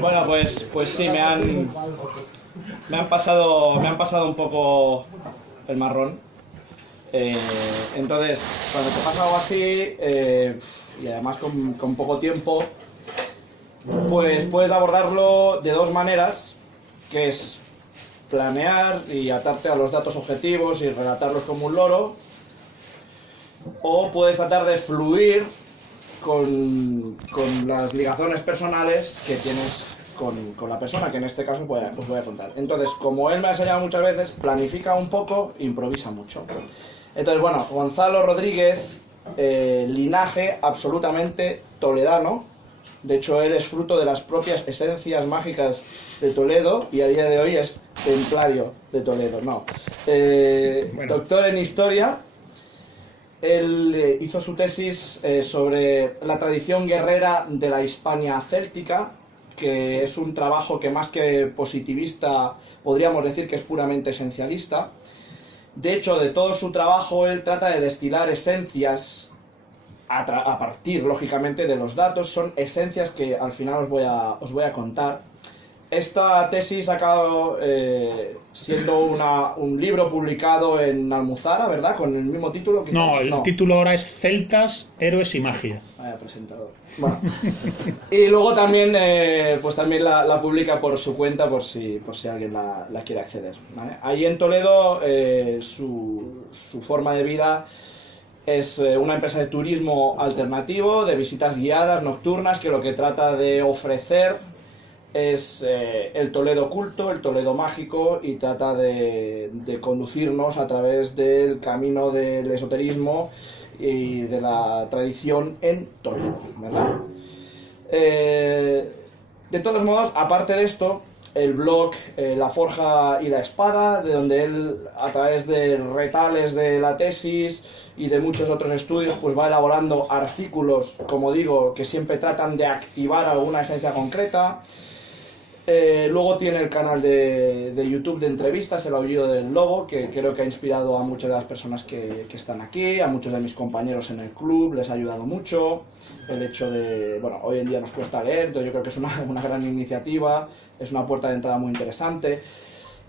Bueno, pues sí, me han pasado un poco el marrón. Entonces, cuando te pasa algo así, y además con poco tiempo, pues puedes abordarlo de dos maneras, que es planear y atarte a los datos objetivos y relatarlos como un loro, o puedes tratar de fluir con las ligaciones personales que tienes con la persona, que en este caso os voy a contar. Entonces, como él me ha enseñado muchas veces, planifica un poco, improvisa mucho. Entonces, bueno, Gonzalo Rodríguez, linaje absolutamente toledano. De hecho, él es fruto de las propias esencias mágicas de Toledo y a día de hoy es templario de Toledo. No. Bueno. Doctor en Historia. Él hizo su tesis sobre la tradición guerrera de la Hispania céltica, que es un trabajo que más que positivista podríamos decir que es puramente esencialista. De hecho, de todo su trabajo él trata de destilar esencias a partir, lógicamente, de los datos. Son esencias que al final os voy a contar. Esta tesis ha acabado siendo un libro publicado en Almuzara, ¿verdad? Con el mismo título. Quizás. No, el título ahora es Celtas, Héroes y Magia. Vaya presentador. Bueno. Y luego también, pues también la publica por su cuenta, por si alguien la quiere acceder, ¿vale? Ahí en Toledo, su forma de vida es una empresa de turismo alternativo, de visitas guiadas, nocturnas, que lo que trata de ofrecer es el Toledo oculto, el Toledo mágico, y trata de conducirnos a través del camino del esoterismo y de la tradición en Toledo, ¿verdad? De todos modos, aparte de esto, el blog La Forja y la Espada, de donde él, a través de retales de la tesis y de muchos otros estudios, pues va elaborando artículos, como digo, que siempre tratan de activar alguna esencia concreta. Luego tiene el canal de YouTube de entrevistas, El Aullido del Lobo, que creo que ha inspirado a muchas de las personas que están aquí, a muchos de mis compañeros en el club, les ha ayudado mucho. El hecho de, bueno, hoy en día nos cuesta leer, entonces yo creo que es una gran iniciativa, es una puerta de entrada muy interesante.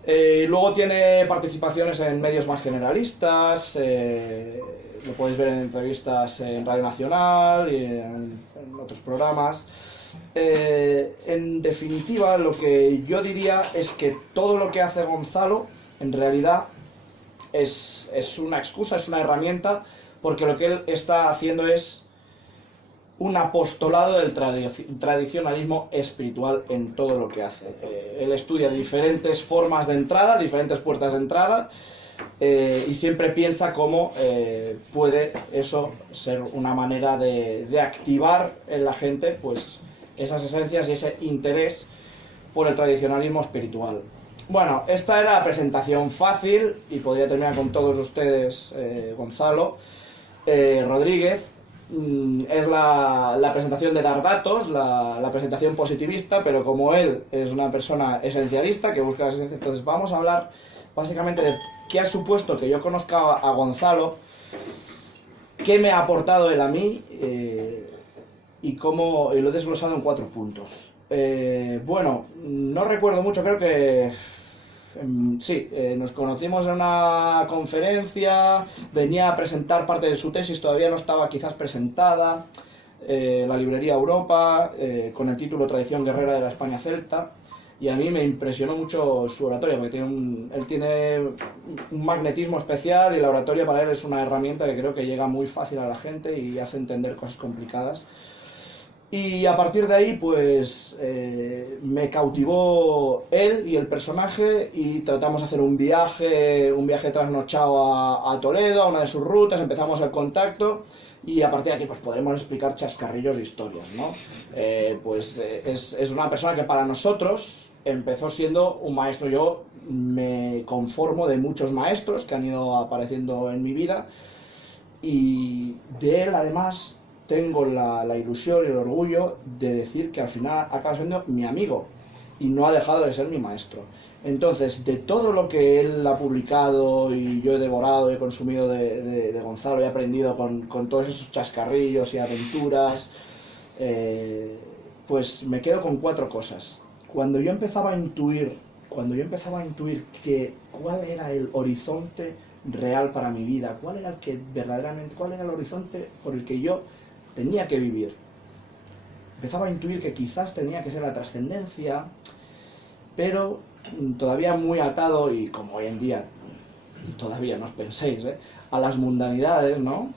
Luego tiene participaciones en medios más generalistas, lo podéis ver en entrevistas en Radio Nacional y en otros programas. En definitiva, lo que yo diría es que todo lo que hace Gonzalo, en realidad, es una excusa, es una herramienta, porque lo que él está haciendo es un apostolado del tradicionalismo espiritual en todo lo que hace. Él estudia diferentes formas de entrada, diferentes puertas de entrada, y siempre piensa cómo puede eso ser una manera de activar en la gente, pues, esas esencias y ese interés por el tradicionalismo espiritual. Bueno, esta era la presentación fácil y podría terminar con todos ustedes, Gonzalo Rodríguez. Es la presentación de dar datos, la presentación positivista, pero como él es una persona esencialista que busca las esencias, entonces vamos a hablar básicamente de qué ha supuesto que yo conozca a Gonzalo, qué me ha aportado él a mí, y cómo lo he desglosado en 4 puntos. Bueno, no recuerdo mucho, creo que sí, nos conocimos en una conferencia, venía a presentar parte de su tesis, todavía no estaba quizás presentada, la librería Europa, con el título Tradición guerrera de la España celta, y a mí me impresionó mucho su oratoria, porque él tiene un magnetismo especial y la oratoria para él es una herramienta que creo que llega muy fácil a la gente y hace entender cosas complicadas. Y a partir de ahí, pues, me cautivó él y el personaje y tratamos de hacer un viaje trasnochado a Toledo, a una de sus rutas, empezamos el contacto y a partir de aquí pues podremos explicar chascarrillos de historias, ¿no? Es una persona que para nosotros empezó siendo un maestro. Yo me conformo de muchos maestros que han ido apareciendo en mi vida y de él además tengo la ilusión y el orgullo de decir que al final acaba siendo mi amigo y no ha dejado de ser mi maestro. Entonces, de todo lo que él ha publicado y yo he devorado y he consumido de Gonzalo, he aprendido con todos esos chascarrillos y aventuras, pues me quedo con 4 cosas. Cuando yo empezaba a intuir cuál era el horizonte real para mi vida, cuál era el horizonte por el que yo tenía que vivir, empezaba a intuir que quizás tenía que ser la trascendencia, pero todavía muy atado, y como hoy en día todavía no os penséis, a las mundanidades, ¿no?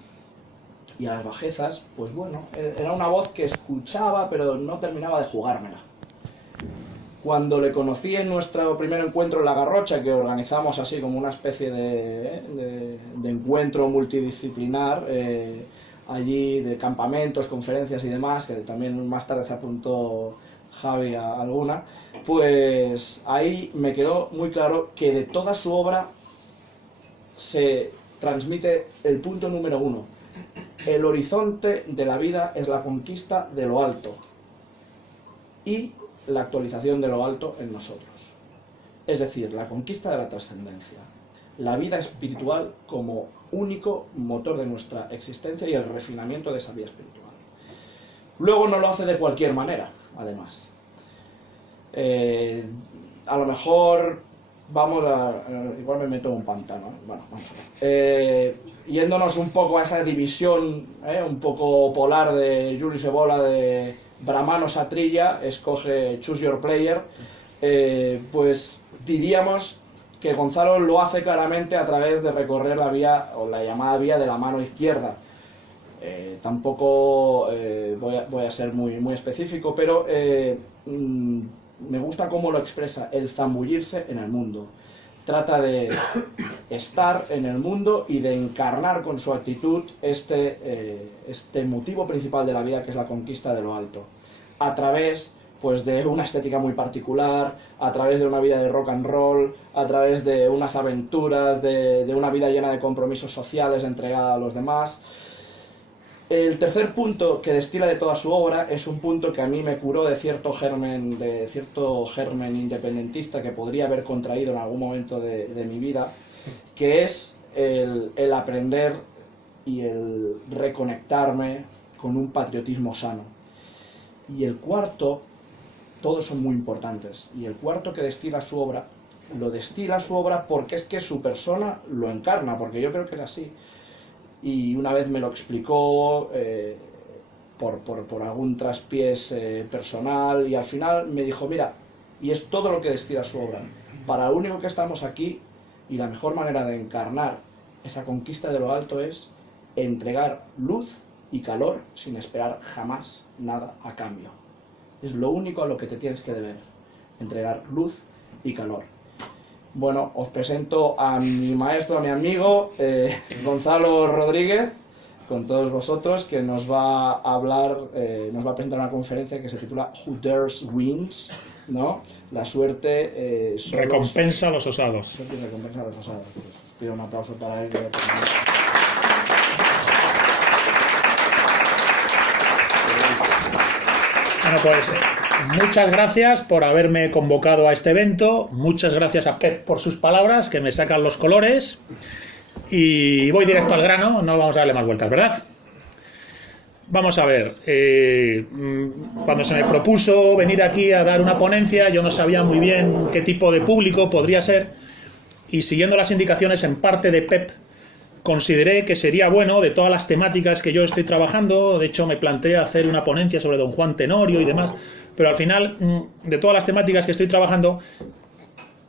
Y a las bajezas, pues bueno, era una voz que escuchaba pero no terminaba de jugármela. Cuando le conocí en nuestro primer encuentro en La Garrocha, que organizamos así como una especie de encuentro multidisciplinar, allí de campamentos, conferencias y demás, que también más tarde se apuntó Javi a alguna, pues ahí me quedó muy claro que de toda su obra se transmite el punto número 1. El horizonte de la vida es la conquista de lo alto y la actualización de lo alto en nosotros. Es decir, la conquista de la trascendencia. La vida espiritual como único motor de nuestra existencia y el refinamiento de esa vida espiritual. Luego no lo hace de cualquier manera, además. A lo mejor igual me meto en un pantano. Bueno, vamos a ver. Yéndonos un poco a esa división un poco polar de Julius Evola, de Brahmano Satrilla, escoge Choose Your Player, pues diríamos que Gonzalo lo hace claramente a través de recorrer la vía, o la llamada vía de la mano izquierda. Tampoco voy a ser muy específico, pero me gusta cómo lo expresa, el zambullirse en el mundo. Trata de estar en el mundo y de encarnar con su actitud este motivo principal de la vida, que es la conquista de lo alto, a través pues de una estética muy particular, a través de una vida de rock and roll, a través de unas aventuras, de una vida llena de compromisos sociales entregada a los demás. El tercer punto que destila de toda su obra es un punto que a mí me curó de cierto germen independentista que podría haber contraído en algún momento de mi vida, que es el aprender y el reconectarme con un patriotismo sano. Y el cuarto, todos son muy importantes, y el cuarto que destila su obra, lo destila su obra porque es que su persona lo encarna, porque yo creo que es así. Y una vez me lo explicó por algún traspiés personal, y al final me dijo, mira, y es todo lo que destila su obra, para lo único que estamos aquí, y la mejor manera de encarnar esa conquista de lo alto es entregar luz y calor sin esperar jamás nada a cambio. Es lo único a lo que te tienes que deber, entregar luz y calor. Bueno, os presento a mi maestro, a mi amigo, Gonzalo Rodríguez, con todos vosotros, que nos va a hablar, nos va a presentar una conferencia que se titula Who Dares Wins, ¿no? La suerte recompensa a los osados. Suerte y recompensa a los osados. Pues os pido un aplauso para él. Bueno, pues muchas gracias por haberme convocado a este evento. Muchas gracias a Pep por sus palabras, que me sacan los colores. Y voy directo al grano, no vamos a darle más vueltas, ¿verdad? Vamos a ver, cuando se me propuso venir aquí a dar una ponencia, yo no sabía muy bien qué tipo de público podría ser, y siguiendo las indicaciones en parte de Pep, consideré que sería bueno, de todas las temáticas que yo estoy trabajando, de hecho me planteé hacer una ponencia sobre Don Juan Tenorio y demás, pero al final, de todas las temáticas que estoy trabajando,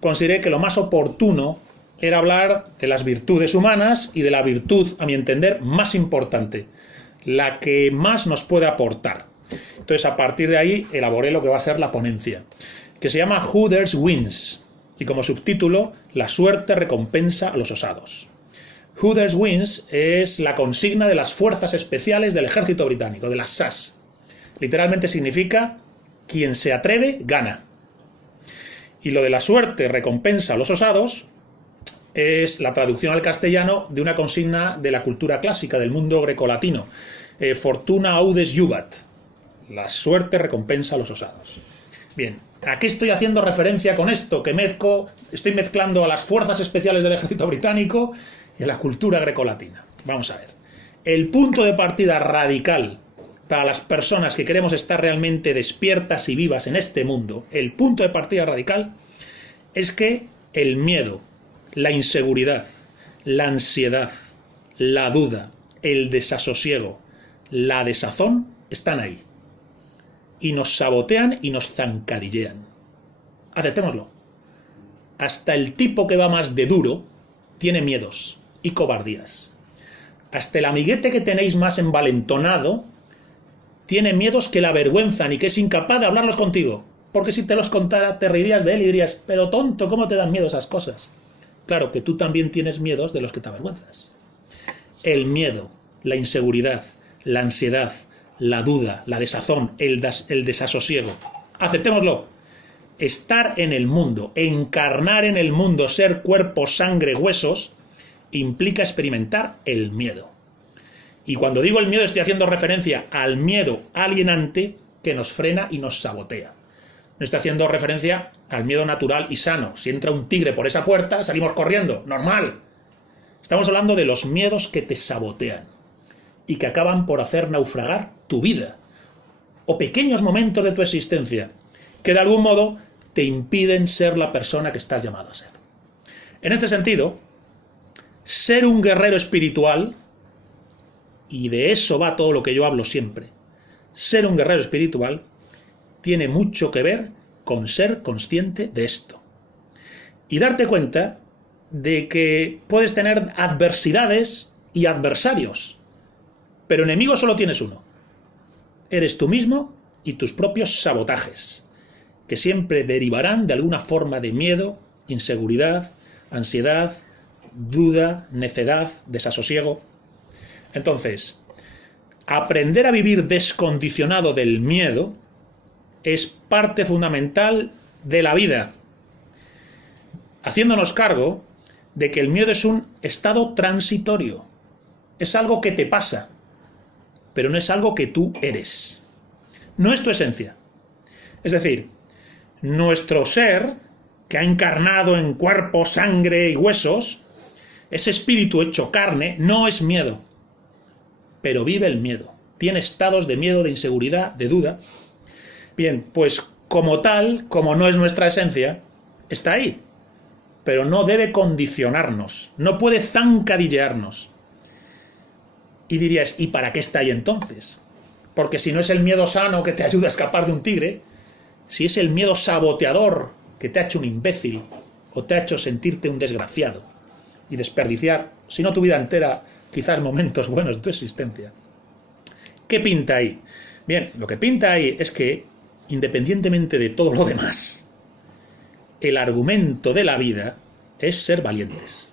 consideré que lo más oportuno era hablar de las virtudes humanas y de la virtud, a mi entender, más importante, la que más nos puede aportar. Entonces, a partir de ahí, elaboré lo que va a ser la ponencia, que se llama Who Dares Wins, y como subtítulo, La suerte recompensa a los osados. Who Dares Wins es la consigna de las fuerzas especiales del ejército británico, de las SAS. Literalmente significa, quien se atreve, gana. Y lo de la suerte recompensa a los osados es la traducción al castellano de una consigna de la cultura clásica, del mundo grecolatino. Fortuna audes iubat. La suerte recompensa a los osados. Bien, ¿a qué estoy haciendo referencia con esto? Que estoy mezclando a las fuerzas especiales del ejército británico y a la cultura grecolatina. Vamos a ver. El punto de partida radical para las personas que queremos estar realmente despiertas y vivas en este mundo, el punto de partida radical es que el miedo, la inseguridad, la ansiedad, la duda, el desasosiego, la desazón están ahí. Y nos sabotean y nos zancadillean. Aceptémoslo. Hasta el tipo que va más de duro tiene miedos y cobardías. Hasta el amiguete que tenéis más envalentonado tiene miedos que la avergüenzan y que es incapaz de hablarlos contigo. Porque si te los contara, te reirías de él y dirías, pero tonto, ¿cómo te dan miedo esas cosas? Claro, que tú también tienes miedos de los que te avergüenzas. El miedo, la inseguridad, la ansiedad, la duda, la desazón, el desasosiego. Aceptémoslo. Estar en el mundo, encarnar en el mundo, ser cuerpo, sangre, huesos, implica experimentar el miedo. Y cuando digo el miedo estoy haciendo referencia al miedo alienante que nos frena y nos sabotea. No estoy haciendo referencia al miedo natural y sano. Si entra un tigre por esa puerta, salimos corriendo. Normal. Estamos hablando de los miedos que te sabotean y que acaban por hacer naufragar tu vida o pequeños momentos de tu existencia que de algún modo te impiden ser la persona que estás llamado a ser. En este sentido, ser un guerrero espiritual, y de eso va todo lo que yo hablo siempre, ser un guerrero espiritual tiene mucho que ver con ser consciente de esto y darte cuenta de que puedes tener adversidades y adversarios, pero enemigo solo tienes uno. Eres tú mismo y tus propios sabotajes, que siempre derivarán de alguna forma de miedo, inseguridad, ansiedad, duda, necedad, desasosiego. Entonces, aprender a vivir descondicionado del miedo es parte fundamental de la vida, haciéndonos cargo de que el miedo es un estado transitorio, es algo que te pasa, pero no es algo que tú eres, no es tu esencia. Es decir, nuestro ser, que ha encarnado en cuerpo, sangre y huesos, ese espíritu hecho carne, no es miedo, pero vive el miedo, tiene estados de miedo, de inseguridad, de duda. Bien, pues como tal, como no es nuestra esencia, está ahí, pero no debe condicionarnos, no puede zancadillearnos. Y dirías, ¿y para qué está ahí entonces? Porque si no es el miedo sano que te ayuda a escapar de un tigre, si es el miedo saboteador que te ha hecho un imbécil o te ha hecho sentirte un desgraciado y desperdiciar, si no tu vida entera, quizás momentos buenos de tu existencia. ¿Qué pinta ahí? Bien, lo que pinta ahí es que, independientemente de todo lo demás, el argumento de la vida es ser valientes.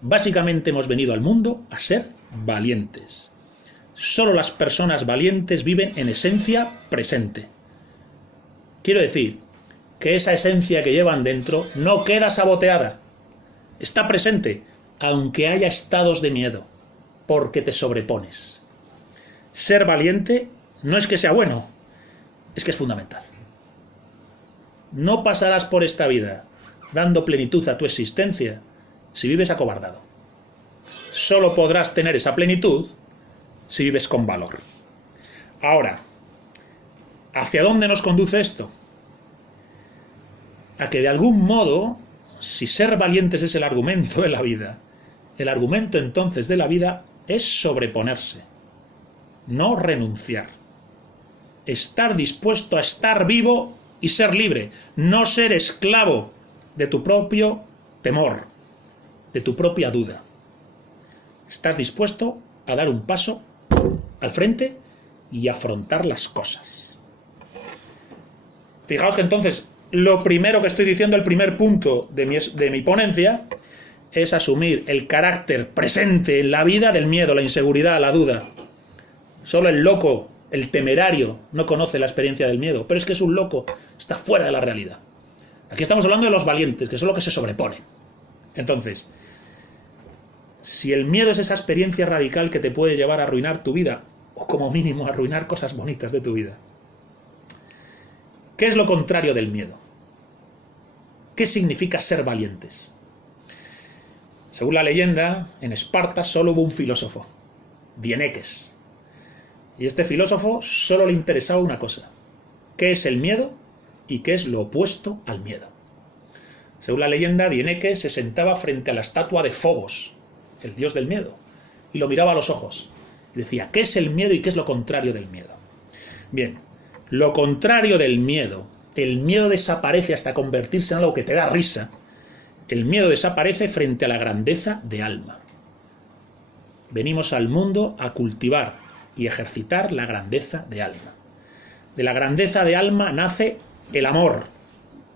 Básicamente hemos venido al mundo a ser valientes. Solo las personas valientes viven en esencia presente. Quiero decir que esa esencia que llevan dentro no queda saboteada. Está presente, aunque haya estados de miedo, porque te sobrepones. Ser valiente no es que sea bueno, es que es fundamental. No pasarás por esta vida dando plenitud a tu existencia si vives acobardado. Solo podrás tener esa plenitud si vives con valor. Ahora, ¿hacia dónde nos conduce esto? A que de algún modo, si ser valientes es el argumento de la vida, el argumento entonces de la vida es sobreponerse, no renunciar. Estar dispuesto a estar vivo y ser libre, no ser esclavo de tu propio temor, de tu propia duda. Estás dispuesto a dar un paso al frente y afrontar las cosas. Fijaos que entonces lo primero que estoy diciendo, el primer punto de mi ponencia, es asumir el carácter presente en la vida del miedo, la inseguridad, la duda. Solo el loco, el temerario, no conoce la experiencia del miedo, pero es que es un loco, está fuera de la realidad. Aquí estamos hablando de los valientes, que son los que se sobreponen. Entonces, si el miedo es esa experiencia radical que te puede llevar a arruinar tu vida, o como mínimo a arruinar cosas bonitas de tu vida, ¿qué es lo contrario del miedo? ¿Qué significa ser valientes? Según la leyenda, en Esparta solo hubo un filósofo, Dieneques. Y este filósofo solo le interesaba una cosa: ¿qué es el miedo y qué es lo opuesto al miedo? Según la leyenda, Dieneke se sentaba frente a la estatua de Fobos, el dios del miedo, y lo miraba a los ojos y decía: ¿qué es el miedo y qué es lo contrario del miedo? Bien, lo contrario del miedo, el miedo desaparece hasta convertirse en algo que te da risa. El miedo desaparece frente a la grandeza de alma. Venimos al mundo a cultivar y ejercitar la grandeza de alma. De la grandeza de alma nace el amor,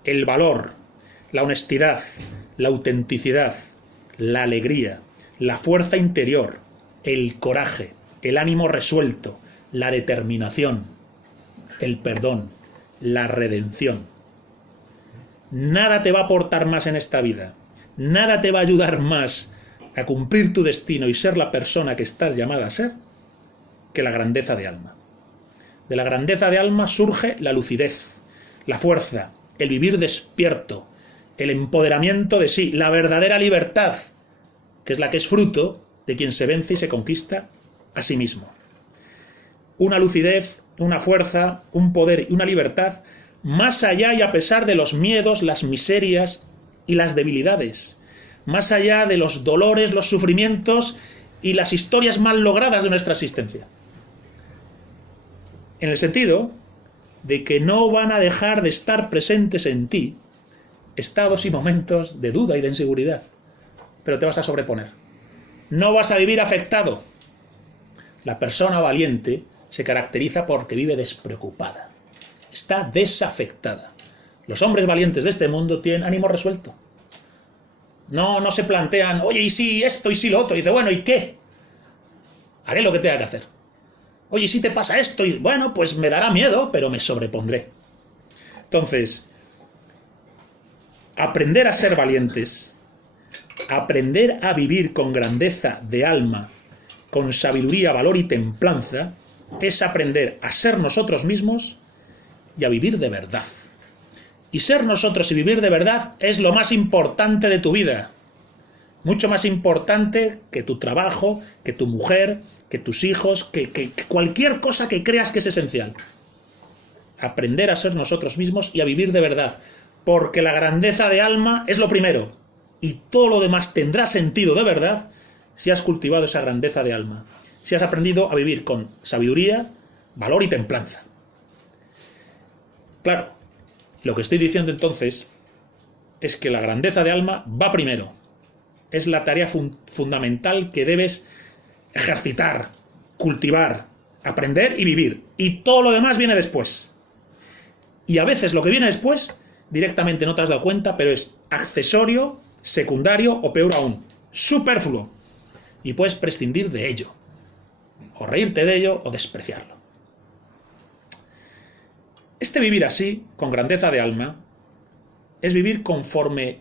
el valor, la honestidad, la autenticidad, la alegría, la fuerza interior, el coraje, el ánimo resuelto, la determinación, el perdón, la redención. Nada te va a aportar más en esta vida, nada te va a ayudar más a cumplir tu destino y ser la persona que estás llamada a ser que la grandeza de alma. De la grandeza de alma surge la lucidez, la fuerza, el vivir despierto, el empoderamiento de sí, la verdadera libertad, que es la que es fruto de quien se vence y se conquista a sí mismo. Una lucidez, una fuerza, un poder y una libertad más allá y a pesar de los miedos, las miserias y las debilidades, más allá de los dolores, los sufrimientos y las historias mal logradas de nuestra existencia. En el sentido de que no van a dejar de estar presentes en ti estados y momentos de duda y de inseguridad, pero te vas a sobreponer. No vas a vivir afectado. La persona valiente se caracteriza porque vive despreocupada, está desafectada. Los hombres valientes de este mundo tienen ánimo resuelto. No se plantean, oye, y si esto, y si lo otro. Y dice, bueno, ¿y qué? Haré lo que tenga que hacer. Oye, ¿y si te pasa esto? Y bueno, pues me dará miedo, pero me sobrepondré. Entonces, aprender a ser valientes, aprender a vivir con grandeza de alma, con sabiduría, valor y templanza, es aprender a ser nosotros mismos y a vivir de verdad. Y ser nosotros y vivir de verdad es lo más importante de tu vida. Mucho más importante que tu trabajo, que tu mujer, que tus hijos, que cualquier cosa que creas que es esencial. Aprender a ser nosotros mismos y a vivir de verdad. Porque la grandeza de alma es lo primero. Y todo lo demás tendrá sentido de verdad si has cultivado esa grandeza de alma. Si has aprendido a vivir con sabiduría, valor y templanza. Claro, lo que estoy diciendo entonces es que la grandeza de alma va primero. Es la tarea fundamental que debes ejercitar, cultivar, aprender y vivir. Y todo lo demás viene después. Y a veces lo que viene después directamente no te has dado cuenta, pero es accesorio, secundario o peor aún, superfluo. Y puedes prescindir de ello. O reírte de ello o despreciarlo. Este vivir así, con grandeza de alma, es vivir conforme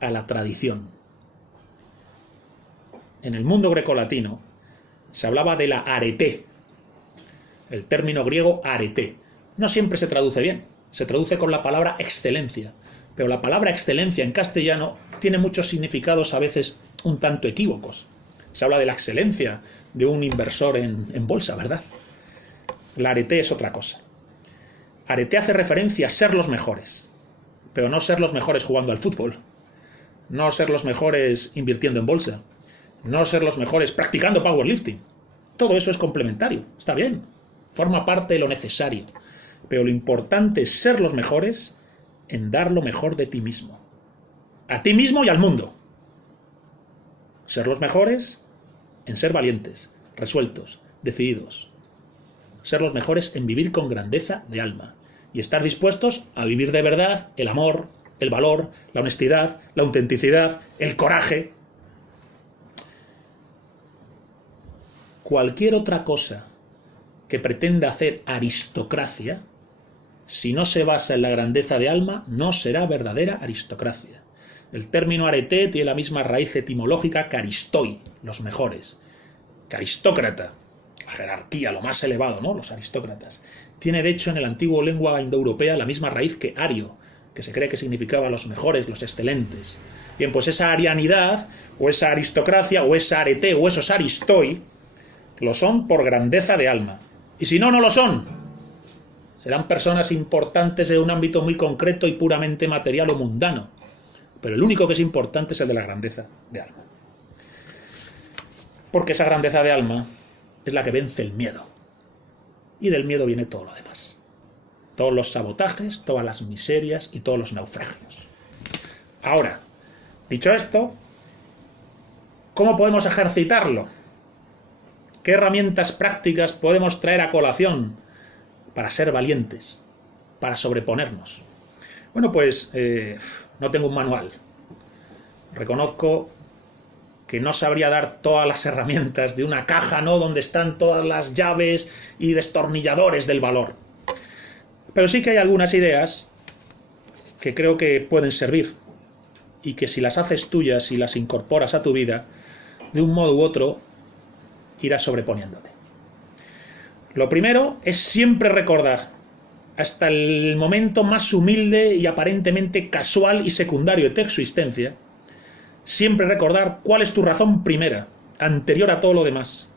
a la tradición. En el mundo grecolatino se hablaba de la arete, el término griego arete. No siempre se traduce bien, se traduce con la palabra excelencia, pero la palabra excelencia en castellano tiene muchos significados a veces un tanto equívocos. Se habla de la excelencia de un inversor en bolsa, ¿verdad? La arete es otra cosa. Arete hace referencia a ser los mejores, pero no ser los mejores jugando al fútbol, no ser los mejores invirtiendo en bolsa, no ser los mejores practicando powerlifting. Todo eso es complementario, está bien, forma parte de lo necesario, pero lo importante es ser los mejores en dar lo mejor de ti mismo, a ti mismo y al mundo. Ser los mejores en ser valientes, resueltos, decididos. Ser los mejores en vivir con grandeza de alma y estar dispuestos a vivir de verdad el amor, el valor, la honestidad, la autenticidad, el coraje. Cualquier otra cosa que pretenda hacer aristocracia, si no se basa en la grandeza de alma, no será verdadera aristocracia. El término arete tiene la misma raíz etimológica que aristoi, los mejores. Que aristócrata, la jerarquía, lo más elevado, ¿no? Los aristócratas. Tiene, de hecho, en el antiguo lengua indoeuropea la misma raíz que ario, que se cree que significaba los mejores, los excelentes. Bien, pues esa arianidad, o esa aristocracia, o esa arete, o esos aristoi, lo son por grandeza de alma. Y si no, no lo son. Serán personas importantes en un ámbito muy concreto y puramente material o mundano. Pero el único que es importante es el de la grandeza de alma. Porque esa grandeza de alma es la que vence el miedo. Y del miedo viene todo lo demás. Todos los sabotajes, todas las miserias y todos los naufragios. Ahora, dicho esto, ¿cómo podemos ejercitarlo? ¿Qué herramientas prácticas podemos traer a colación para ser valientes, para sobreponernos? Bueno, pues no tengo un manual. Reconozco que no sabría dar todas las herramientas de una caja, ¿no?, donde están todas las llaves y destornilladores del valor. Pero sí que hay algunas ideas que creo que pueden servir y que si las haces tuyas y las incorporas a tu vida, de un modo u otro irás sobreponiéndote. Lo primero es siempre recordar, hasta el momento más humilde y aparentemente casual y secundario de tu existencia, siempre recordar cuál es tu razón primera, anterior a todo lo demás.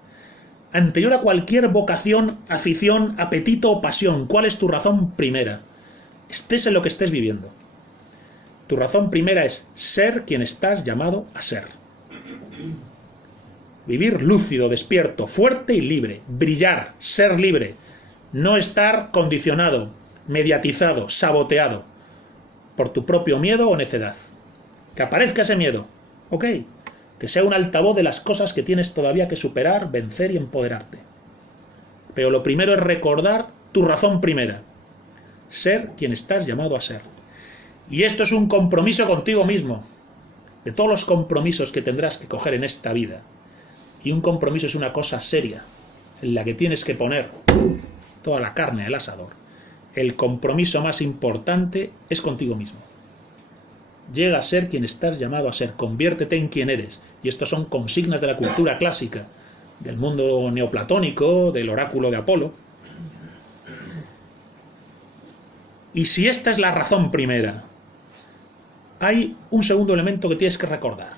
Anterior a cualquier vocación, afición, apetito o pasión, ¿cuál es tu razón primera? Estés en lo que estés viviendo. Tu razón primera es ser quien estás llamado a ser. Vivir lúcido, despierto, fuerte y libre. Brillar, ser libre. No estar condicionado, mediatizado, saboteado por tu propio miedo o necedad. Que aparezca ese miedo, ok. Que sea un altavoz de las cosas que tienes todavía que superar, vencer y empoderarte. Pero lo primero es recordar tu razón primera. Ser quien estás llamado a ser. Y esto es un compromiso contigo mismo. De todos los compromisos que tendrás que coger en esta vida. Y un compromiso es una cosa seria, en la que tienes que poner toda la carne al asador. El compromiso más importante es contigo mismo. Llega a ser quien estás llamado a ser, conviértete en quien eres. Y estos son consignas de la cultura clásica, del mundo neoplatónico, del oráculo de Apolo. Y si esta es la razón primera, hay un segundo elemento que tienes que recordar.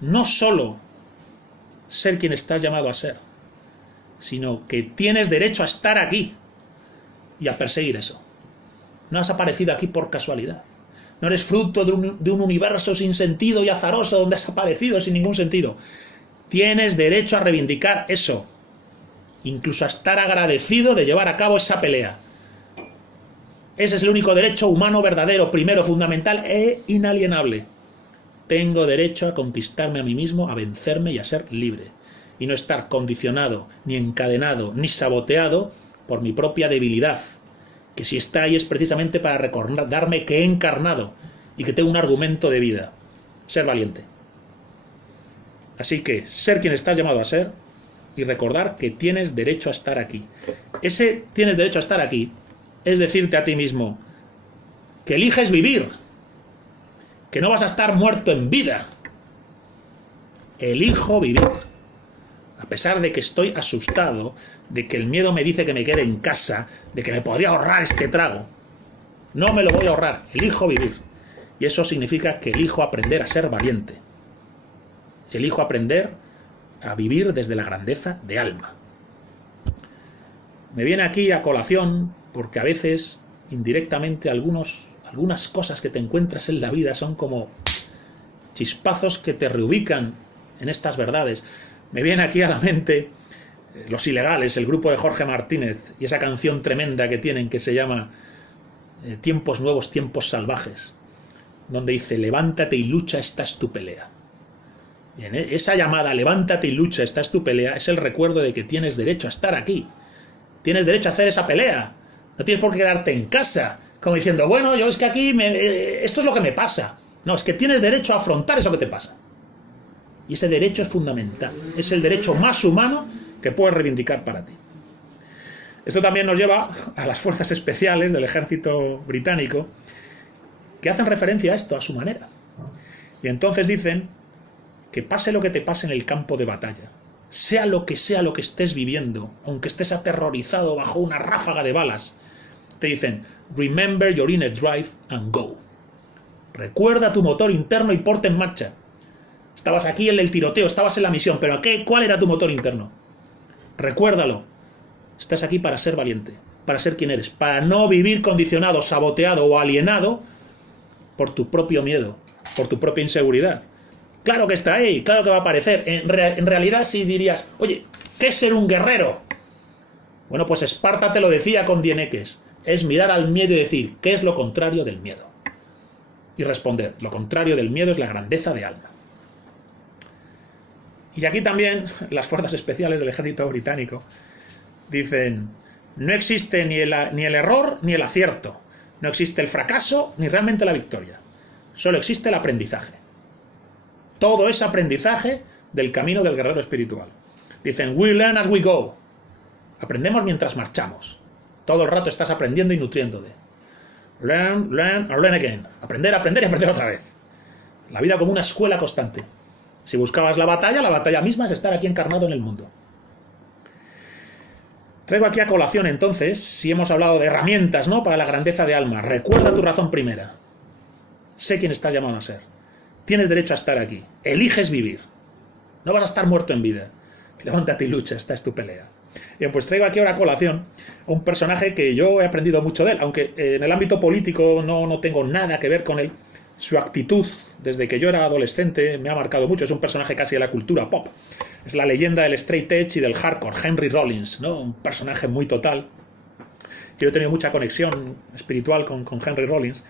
No solo ser quien estás llamado a ser, sino que tienes derecho a estar aquí y a perseguir eso. No has aparecido aquí por casualidad. No eres fruto de un universo sin sentido y azaroso donde has aparecido sin ningún sentido. Tienes derecho a reivindicar eso. Incluso a estar agradecido de llevar a cabo esa pelea. Ese es el único derecho humano verdadero, primero, fundamental e inalienable. Tengo derecho a conquistarme a mí mismo, a vencerme y a ser libre. Y no estar condicionado, ni encadenado, ni saboteado por mi propia debilidad. Que si está ahí es precisamente para recordarme que he encarnado y que tengo un argumento de vida. Ser valiente. Así que, ser quien estás llamado a ser y recordar que tienes derecho a estar aquí. Ese tienes derecho a estar aquí es decirte a ti mismo que eliges vivir, que no vas a estar muerto en vida. Elijo vivir. A pesar de que estoy asustado, de que el miedo me dice que me quede en casa, de que me podría ahorrar este trago. No me lo voy a ahorrar, elijo vivir. Y eso significa que elijo aprender a ser valiente. Elijo aprender a vivir desde la grandeza de alma. Me viene aquí a colación porque a veces, indirectamente, algunas cosas que te encuentras en la vida son como chispazos que te reubican en estas verdades. Me viene aquí a la mente Los Ilegales, el grupo de Jorge Martínez, y esa canción tremenda que tienen que se llama Tiempos nuevos, tiempos salvajes, donde dice: levántate y lucha, esta es tu pelea. Bien, esa llamada, levántate y lucha, esta es tu pelea, es el recuerdo de que tienes derecho a estar aquí. Tienes derecho a hacer esa pelea. No tienes por qué quedarte en casa, como diciendo, bueno, yo es que aquí, esto es lo que me pasa. No, es que tienes derecho a afrontar eso que te pasa. Y ese derecho es fundamental. Es el derecho más humano que puedes reivindicar para ti. Esto también nos lleva a las fuerzas especiales del ejército británico, que hacen referencia a esto, a su manera. Y entonces dicen que pase lo que te pase en el campo de batalla, sea lo que estés viviendo, aunque estés aterrorizado bajo una ráfaga de balas, te dicen, remember your inner drive and go. Recuerda tu motor interno y ponte en marcha. Estabas aquí en el tiroteo, estabas en la misión, pero ¿cuál era tu motor interno? Recuérdalo. Estás aquí para ser valiente, para ser quien eres, para no vivir condicionado, saboteado o alienado por tu propio miedo, por tu propia inseguridad. Claro que está ahí, claro que va a aparecer. En realidad sí dirías, oye, ¿qué es ser un guerrero? Bueno, pues Esparta te lo decía con Dieneques. Es mirar al miedo y decir, ¿qué es lo contrario del miedo? Y responder, lo contrario del miedo es la grandeza de alma. Y aquí también las fuerzas especiales del ejército británico dicen, no existe ni el error ni el acierto. No existe el fracaso ni realmente la victoria. Solo existe el aprendizaje. Todo es aprendizaje del camino del guerrero espiritual. Dicen, we learn as we go. Aprendemos mientras marchamos. Todo el rato estás aprendiendo y nutriéndote. Learn, learn, and learn again. Aprender, aprender y aprender otra vez. La vida como una escuela constante. Si buscabas la batalla misma es estar aquí encarnado en el mundo. Traigo aquí a colación entonces, si hemos hablado de herramientas, ¿no?, para la grandeza de alma. Recuerda tu razón primera. Sé quién estás llamado a ser. Tienes derecho a estar aquí. Eliges vivir. No vas a estar muerto en vida. Levántate y lucha, esta es tu pelea. Bien, pues traigo aquí ahora a colación a un personaje que yo he aprendido mucho de él, aunque en el ámbito político no tengo nada que ver con él. Su actitud, desde que yo era adolescente, me ha marcado mucho. Es un personaje casi de la cultura pop. Es la leyenda del straight edge y del hardcore, Henry Rollins, ¿no? Un personaje muy total. Yo he tenido mucha conexión espiritual con Henry Rollins.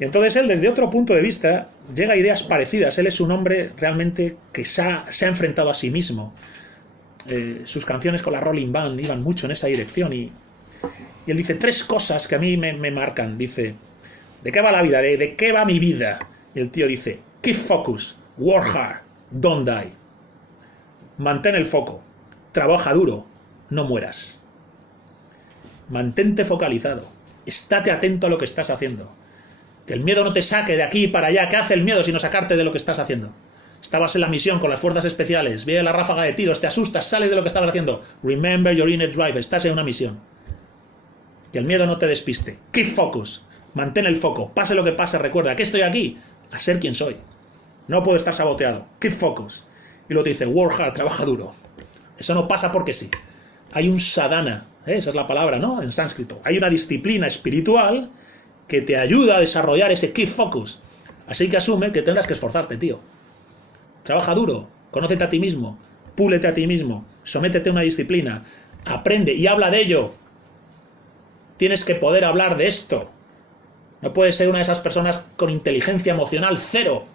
Y entonces él, desde otro punto de vista, llega a ideas parecidas. Él es un hombre realmente que se ha enfrentado a sí mismo. Sus canciones con la Rolling Band iban mucho en esa dirección. Y él dice 3 cosas que a mí me marcan. Dice, ¿de qué va la vida? ¿De qué va mi vida? Y el tío dice, keep focus, work hard, don't die. Mantén el foco, trabaja duro, no mueras. Mantente focalizado, estate atento a lo que estás haciendo. Que el miedo no te saque de aquí para allá. ¿Qué hace el miedo sino sacarte de lo que estás haciendo? Estabas en la misión con las fuerzas especiales, viene la ráfaga de tiros, te asustas, sales de lo que estabas haciendo. Remember your inner drive, estás en una misión. Que el miedo no te despiste. Keep focus, mantén el foco, pase lo que pase, recuerda que estoy aquí a ser quien soy. No puedo estar saboteado. Keep focus. Y luego te dice, work hard, trabaja duro. Eso no pasa porque sí. Hay un sadhana, esa es la palabra, ¿no?, en sánscrito. Hay una disciplina espiritual que te ayuda a desarrollar ese keep focus. Así que asume que tendrás que esforzarte, tío. Trabaja duro, conócete a ti mismo, púlete a ti mismo, sométete a una disciplina, aprende y habla de ello. Tienes que poder hablar de esto. No puedes ser una de esas personas con inteligencia emocional 0,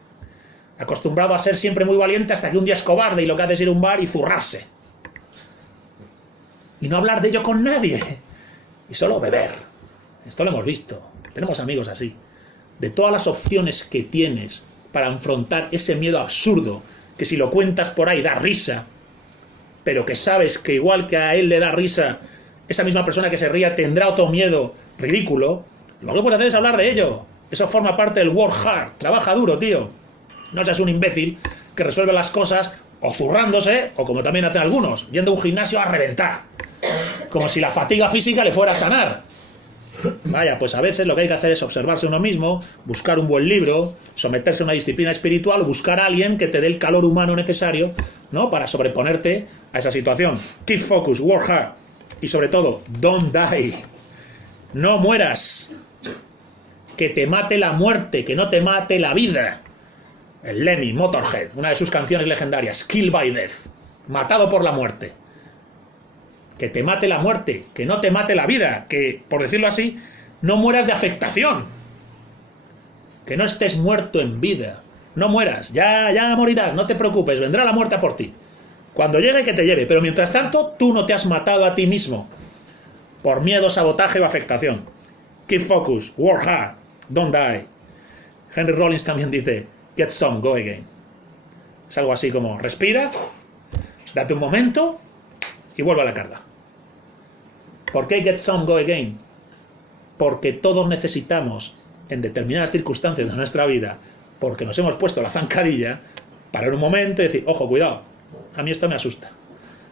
acostumbrado a ser siempre muy valiente hasta que un día es cobarde y lo que hace es ir a un bar y zurrarse. Y no hablar de ello con nadie. Y solo beber. Esto lo hemos visto. Tenemos amigos así. De todas las opciones que tienes para afrontar ese miedo absurdo, que si lo cuentas por ahí da risa, pero que sabes que igual que a él le da risa, esa misma persona que se ría tendrá otro miedo ridículo, lo que puedes hacer es hablar de ello. Eso forma parte del work hard. Trabaja duro, tío. No seas un imbécil que resuelve las cosas o zurrándose, o como también hacen algunos, yendo a un gimnasio a reventar. Como si la fatiga física le fuera a sanar. Vaya, pues a veces lo que hay que hacer es observarse uno mismo, buscar un buen libro, someterse a una disciplina espiritual, o buscar a alguien que te dé el calor humano necesario, ¿no?, para sobreponerte a esa situación. Keep focus, work hard. Y sobre todo, don't die. No mueras. Que te mate la muerte, que no te mate la vida. El Lemmy, Motorhead, una de sus canciones legendarias, Kill by Death, matado por la muerte. Que te mate la muerte, que no te mate la vida, que, por decirlo así, no mueras de afectación. Que no estés muerto en vida. No mueras, ya morirás, no te preocupes, vendrá la muerte a por ti. Cuando llegue, que te lleve, pero mientras tanto, tú no te has matado a ti mismo. Por miedo, sabotaje o afectación. Keep focus, work hard, don't die. Henry Rollins también dice, get some, go again. Es algo así como, respira, date un momento y vuelve a la carga. ¿Por qué get some, go again? Porque todos necesitamos, en determinadas circunstancias de nuestra vida, porque nos hemos puesto la zancadilla, parar un momento y decir, ojo, cuidado, a mí esto me asusta.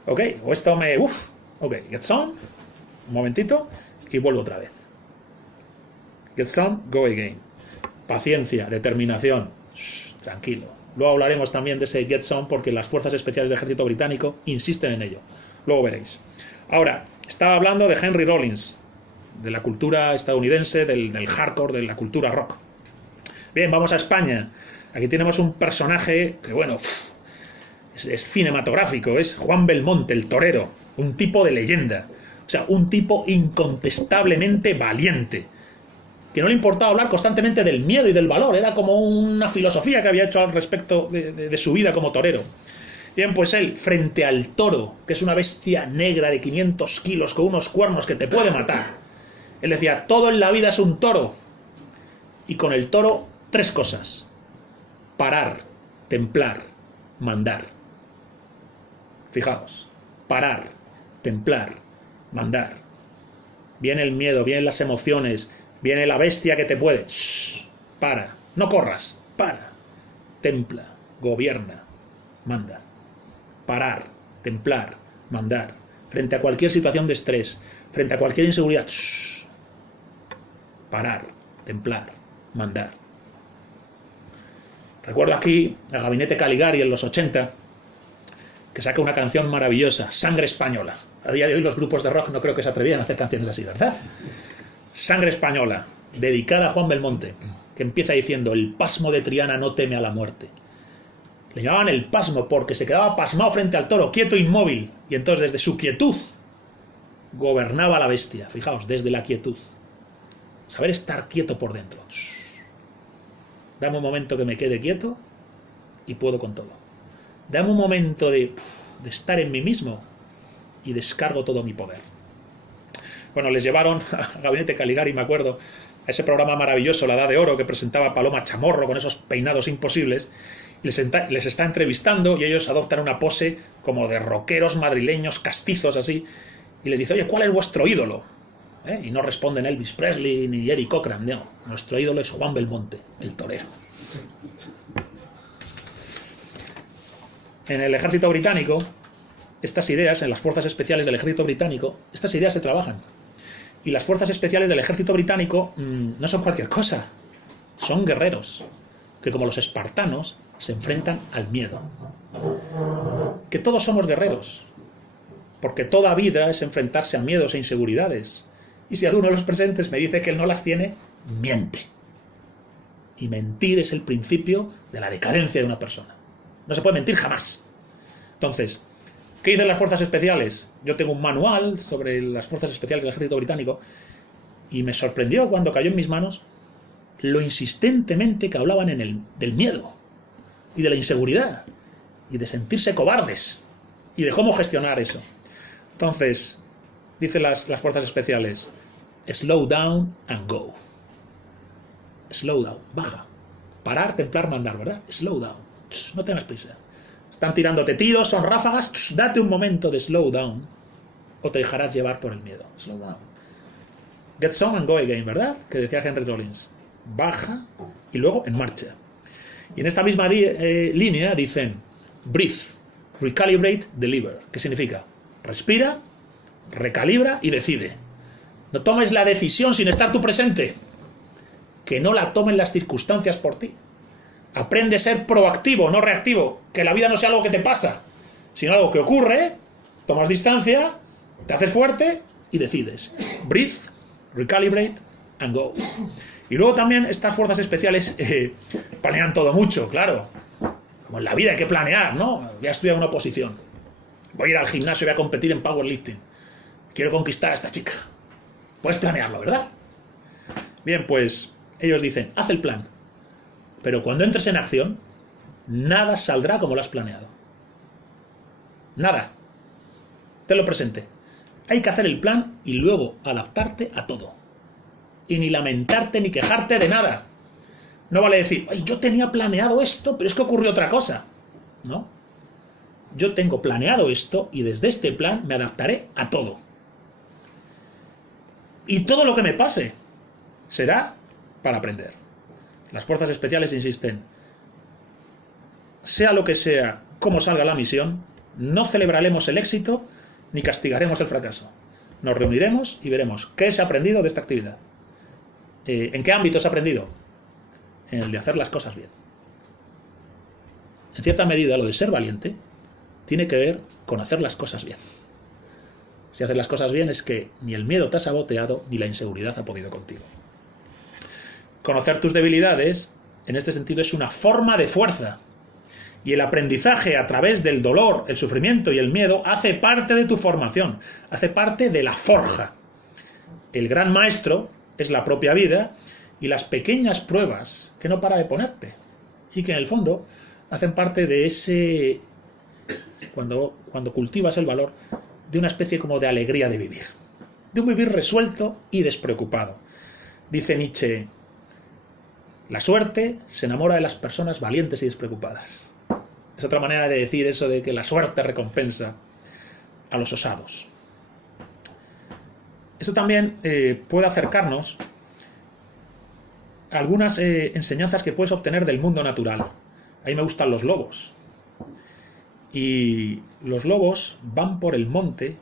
¿Ok? O esto me... Ok, get some, un momentito, y vuelvo otra vez. Get some, go again. Paciencia, determinación. Shh, tranquilo. Luego hablaremos también de ese get some porque las fuerzas especiales del ejército británico insisten en ello. Luego veréis. Ahora, Estaba hablando de Henry Rollins, de la cultura estadounidense, del hardcore, de la cultura rock. Bien, vamos a España. Aquí tenemos un personaje que, bueno, es cinematográfico, es Juan Belmonte, el torero, un tipo de leyenda. O sea, un tipo incontestablemente valiente, que no le importaba hablar constantemente del miedo y del valor, era como una filosofía que había hecho al respecto de su vida como torero. Bien, pues él, frente al toro, que es una bestia negra de 500 kilos con unos cuernos que te puede matar, él decía, todo en la vida es un toro, y con el toro, 3 cosas: parar, templar, mandar. Fijaos, parar, templar, mandar. Viene el miedo, vienen las emociones, viene la bestia que te puede. Shh, para, no corras, para, templa, gobierna, manda. Parar, templar, mandar. Frente a cualquier situación de estrés, frente a cualquier inseguridad. Shh, parar, templar, mandar. Recuerdo aquí el Gabinete Caligari en los 80, que saca una canción maravillosa, Sangre Española. A día de hoy los grupos de rock no creo que se atrevían a hacer canciones así, ¿verdad? Sangre Española, dedicada a Juan Belmonte, que empieza diciendo, el pasmo de Triana no teme a la muerte. Le llamaban el pasmo porque se quedaba pasmado frente al toro, quieto, inmóvil, y entonces desde su quietud gobernaba la bestia. Fijaos, desde la quietud. Saber estar quieto por dentro. Dame un momento que me quede quieto y puedo con todo. Dame un momento de estar en mí mismo y descargo todo mi poder. Bueno, les llevaron a Gabinete Caligari, me acuerdo, a ese programa maravilloso, La Edad de Oro, que presentaba Paloma Chamorro con esos peinados imposibles, y les está entrevistando y ellos adoptan una pose como de rockeros madrileños castizos así, y les dice, oye, ¿cuál es vuestro ídolo? Y no responden Elvis Presley ni Eric Cochran, no, nuestro ídolo es Juan Belmonte, el torero. En el ejército británico, estas ideas, en las fuerzas especiales del ejército británico, estas ideas se trabajan. Y las fuerzas especiales del ejército británico no son cualquier cosa, son guerreros, que como los espartanos se enfrentan al miedo. Que todos somos guerreros, porque toda vida es enfrentarse a miedos e inseguridades. Y si alguno de los presentes me dice que él no las tiene, miente. Y mentir es el principio de la decadencia de una persona. No se puede mentir jamás. Entonces, ¿qué dicen las fuerzas especiales? Yo tengo un manual sobre las fuerzas especiales del ejército británico y me sorprendió cuando cayó en mis manos lo insistentemente que hablaban del miedo y de la inseguridad y de sentirse cobardes y de cómo gestionar eso. Entonces, dicen las fuerzas especiales, slow down and go. Slow down, baja. Parar, templar, mandar, ¿verdad? Slow down. No tengas prisa. Están tirándote tiros, son ráfagas. Date un momento de slow down o te dejarás llevar por el miedo. Slow down. Get some and go again, ¿verdad? Que decía Henry Rollins. Baja y luego en marcha. Y en esta misma línea dicen breathe, recalibrate, deliver. ¿Qué significa? Respira, recalibra y decide. No tomes la decisión sin estar tú presente. Que no la tomen las circunstancias por ti. Aprende a ser proactivo, no reactivo. Que la vida no sea algo que te pasa, sino algo que ocurre, tomas distancia, te haces fuerte y decides. Breathe, recalibrate and go. Y luego también estas fuerzas especiales planean todo mucho, claro. Como en la vida hay que planear, ¿no? Voy a estudiar una oposición. Voy a ir al gimnasio y voy a competir en powerlifting. Quiero conquistar a esta chica. Puedes planearlo, ¿verdad? Bien, pues ellos dicen, haz el plan. Pero cuando entres en acción, nada saldrá como lo has planeado. Nada. Tenlo presente. Hay que hacer el plan y luego adaptarte a todo. Y ni lamentarte ni quejarte de nada. No vale decir, ay, yo tenía planeado esto, pero es que ocurrió otra cosa. No. Yo tengo planeado esto y desde este plan me adaptaré a todo. Y todo lo que me pase será para aprender. Las fuerzas especiales insisten, sea lo que sea, cómo salga la misión, no celebraremos el éxito ni castigaremos el fracaso. Nos reuniremos y veremos qué se ha aprendido de esta actividad. ¿En qué ámbito se ha aprendido? En el de hacer las cosas bien. En cierta medida, lo de ser valiente tiene que ver con hacer las cosas bien. Si haces las cosas bien es que ni el miedo te ha saboteado ni la inseguridad ha podido contigo. Conocer tus debilidades, en este sentido, es una forma de fuerza. Y el aprendizaje a través del dolor, el sufrimiento y el miedo hace parte de tu formación, hace parte de la forja. El gran maestro es la propia vida y las pequeñas pruebas que no para de ponerte y que en el fondo hacen parte de ese, cuando cultivas el valor, de una especie como de alegría de vivir, de un vivir resuelto y despreocupado. Dice Nietzsche, la suerte se enamora de las personas valientes y despreocupadas. Es otra manera de decir eso de que la suerte recompensa a los osados. Esto también puede acercarnos a algunas enseñanzas que puedes obtener del mundo natural. A mí me gustan los lobos. Y los lobos van por el monte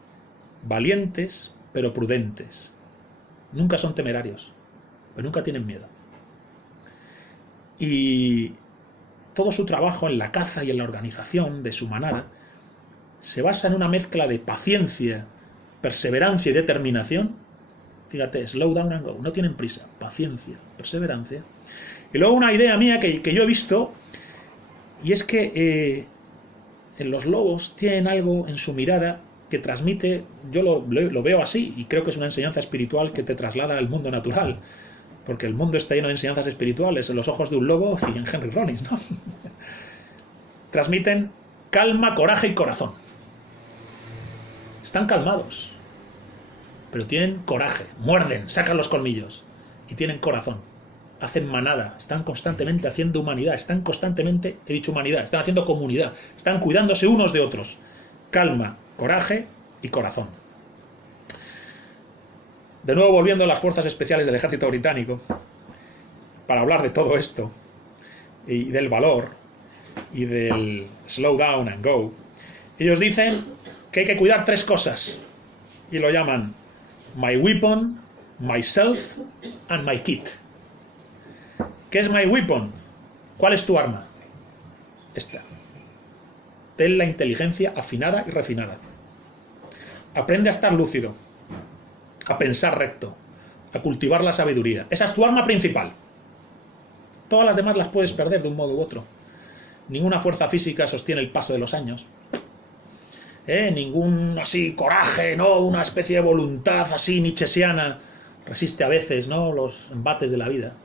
valientes pero prudentes. Nunca son temerarios, pero nunca tienen miedo. Y todo su trabajo en la caza y en la organización de su manada se basa en una mezcla de paciencia, perseverancia y determinación. Fíjate, slow down and go, no tienen prisa, paciencia, perseverancia. Y luego una idea mía que yo he visto, y es que en los lobos tienen algo en su mirada que transmite, yo lo veo así, y creo que es una enseñanza espiritual que te traslada al mundo natural, porque el mundo está lleno de enseñanzas espirituales en los ojos de un lobo y en Henry Rollins, ¿no? Transmiten calma, coraje y corazón. Están calmados, pero tienen coraje, muerden, sacan los colmillos y tienen corazón. Hacen manada, están constantemente haciendo humanidad, están constantemente, he dicho humanidad, están haciendo comunidad, están cuidándose unos de otros. Calma, coraje y corazón. De nuevo, volviendo a las fuerzas especiales del ejército británico, para hablar de todo esto, y del valor, y del slow down and go, ellos dicen que hay que cuidar 3 cosas, y lo llaman my weapon, myself, and my kit. ¿Qué es my weapon? ¿Cuál es tu arma? Esta. Ten la inteligencia afinada y refinada. Aprende a estar lúcido, a pensar recto, a cultivar la sabiduría. Esa es tu arma principal. Todas las demás las puedes perder de un modo u otro. Ninguna fuerza física sostiene el paso de los años. Ningún así coraje, ¿no? Una especie de voluntad así nietzschesiana resiste a veces, ¿no? Los embates de la vida.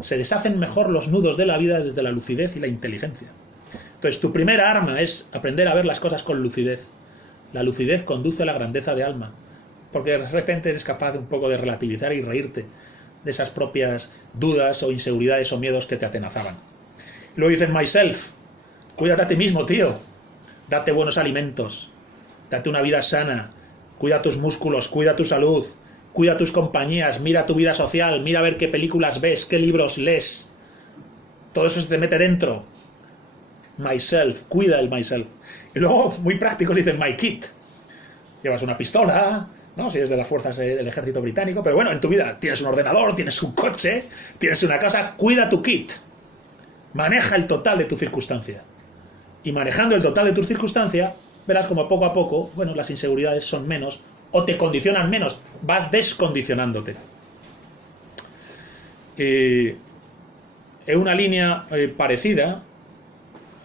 Se deshacen mejor los nudos de la vida desde la lucidez y la inteligencia. Entonces, tu primera arma es aprender a ver las cosas con lucidez. La lucidez conduce a la grandeza de alma, porque de repente eres capaz de un poco de relativizar y reírte de esas propias dudas o inseguridades o miedos que te atenazaban. Y luego dicen myself, cuídate a ti mismo, tío. Date buenos alimentos, date una vida sana, cuida tus músculos, cuida tu salud, cuida tus compañías, mira tu vida social, mira a ver qué películas ves, qué libros lees. Todo eso se te mete dentro. Myself, cuida el myself. Y luego, muy práctico, dicen my kit. Llevas una pistola, ¿no? Si eres de las fuerzas del ejército británico, pero bueno, en tu vida tienes un ordenador, tienes un coche, tienes una casa, cuida tu kit. Maneja el total de tu circunstancia. Y manejando el total de tu circunstancia, verás como poco a poco, bueno, las inseguridades son menos o te condicionan menos, vas descondicionándote. En una línea parecida,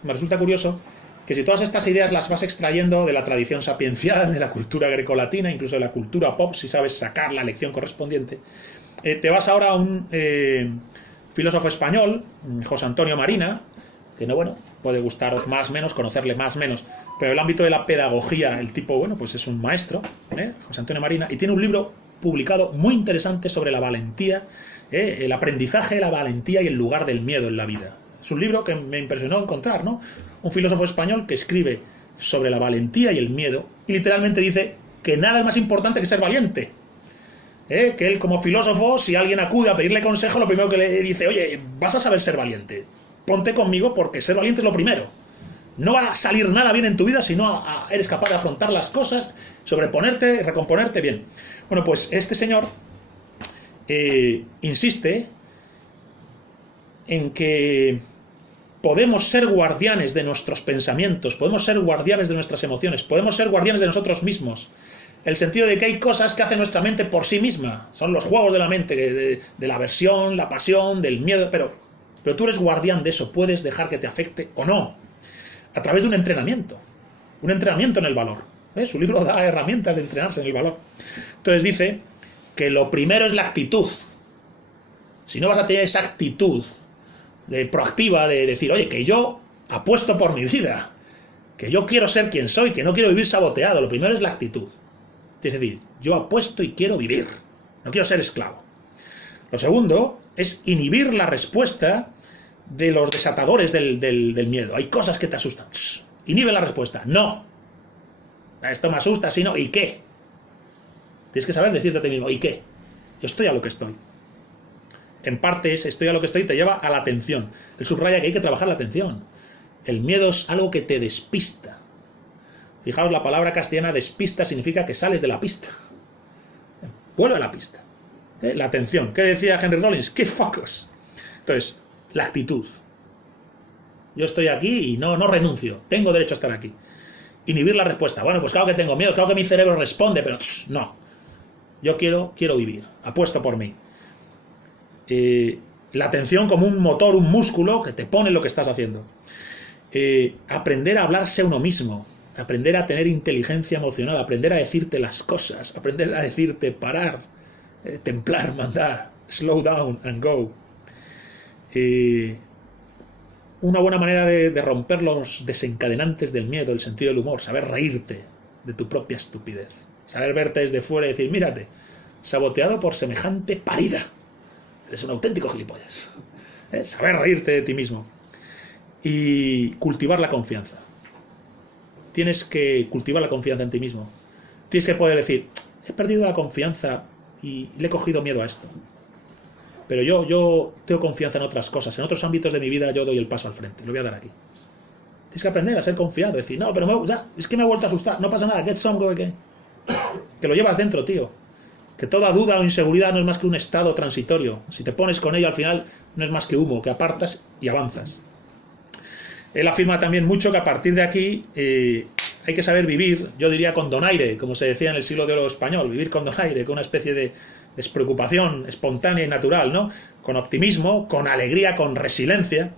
me resulta curioso que si todas estas ideas las vas extrayendo de la tradición sapiencial, de la cultura grecolatina, incluso de la cultura pop, si sabes sacar la lección correspondiente, te vas ahora a un filósofo español, José Antonio Marina, que no, bueno, puede gustaros más, menos, conocerle más, menos, pero en el ámbito de la pedagogía, el tipo, bueno, pues es un maestro, José Antonio Marina, y tiene un libro publicado muy interesante sobre la valentía, el aprendizaje de la valentía y el lugar del miedo en la vida. Es un libro que me impresionó encontrar, ¿no? Un filósofo español que escribe sobre la valentía y el miedo y literalmente dice que nada es más importante que ser valiente. Que él como filósofo, si alguien acude a pedirle consejo, lo primero que le dice, oye, vas a saber ser valiente, ponte conmigo porque ser valiente es lo primero. No va a salir nada bien en tu vida si no eres capaz de afrontar las cosas, sobreponerte, recomponerte bien. Bueno, pues este señor insiste en que podemos ser guardianes de nuestros pensamientos, podemos ser guardianes de nuestras emociones, podemos ser guardianes de nosotros mismos. el sentido de que hay cosas que hace nuestra mente por sí misma. Son los juegos de la mente, de la aversión, la pasión, del miedo, pero tú eres guardián de eso, puedes dejar que te afecte o no, a través de un entrenamiento en el valor. Su libro da herramientas de entrenarse en el valor. Entonces dice que lo primero es la actitud. Si no vas a tener esa actitud proactiva de decir, oye, que yo apuesto por mi vida, que yo quiero ser quien soy, que no quiero vivir saboteado, lo primero es la actitud. Es decir, yo apuesto y quiero vivir, no quiero ser esclavo. Lo segundo es inhibir la respuesta de los desatadores del miedo. Hay cosas que te asustan. Inhibe la respuesta. No. Esto me asusta, si no, ¿y qué? Tienes que saber decirte a ti mismo, ¿y qué? Yo estoy a lo que estoy. En parte estoy a lo que estoy, te lleva a la atención. Él subraya que hay que trabajar la atención. El miedo es algo que te despista. Fijaos, la palabra castellana despista significa que sales de la pista. Vuelve a la pista. La atención. ¿Qué decía Henry Rollins? ¡Qué focus! Entonces, la actitud. Yo estoy aquí y no renuncio. Tengo derecho a estar aquí. Inhibir la respuesta. Bueno, pues claro que tengo miedo, claro que mi cerebro responde, pero no. Yo quiero vivir. Apuesto por mí. La atención como un motor, un músculo que te pone lo que estás haciendo. Aprender a hablarse a uno mismo. Aprender a tener inteligencia emocional. Aprender a decirte las cosas. Aprender a decirte parar. Templar, mandar. Slow down and go. Una buena manera de romper los desencadenantes del miedo, el sentido del humor, saber reírte de tu propia estupidez, saber verte desde fuera y decir, mírate, saboteado por semejante parida, eres un auténtico gilipollas. Saber reírte de ti mismo y cultivar la confianza. Tienes que cultivar la confianza en ti mismo. Tienes que poder decir, he perdido la confianza y le he cogido miedo a esto. Pero yo tengo confianza en otras cosas. En otros ámbitos de mi vida yo doy el paso al frente. Lo voy a dar aquí. Tienes que aprender a ser confiado. Decir, no, pero es que me ha vuelto a asustar. No pasa nada. Get some, go again. Que lo llevas dentro, tío. Que toda duda o inseguridad no es más que un estado transitorio. Si te pones con ello, al final no es más que humo, que apartas y avanzas. Él afirma también mucho que a partir de aquí hay que saber vivir, yo diría con donaire, como se decía en el siglo de oro español, vivir con donaire, con una especie de despreocupación espontánea y natural, ¿no? Con optimismo, con alegría, con resiliencia.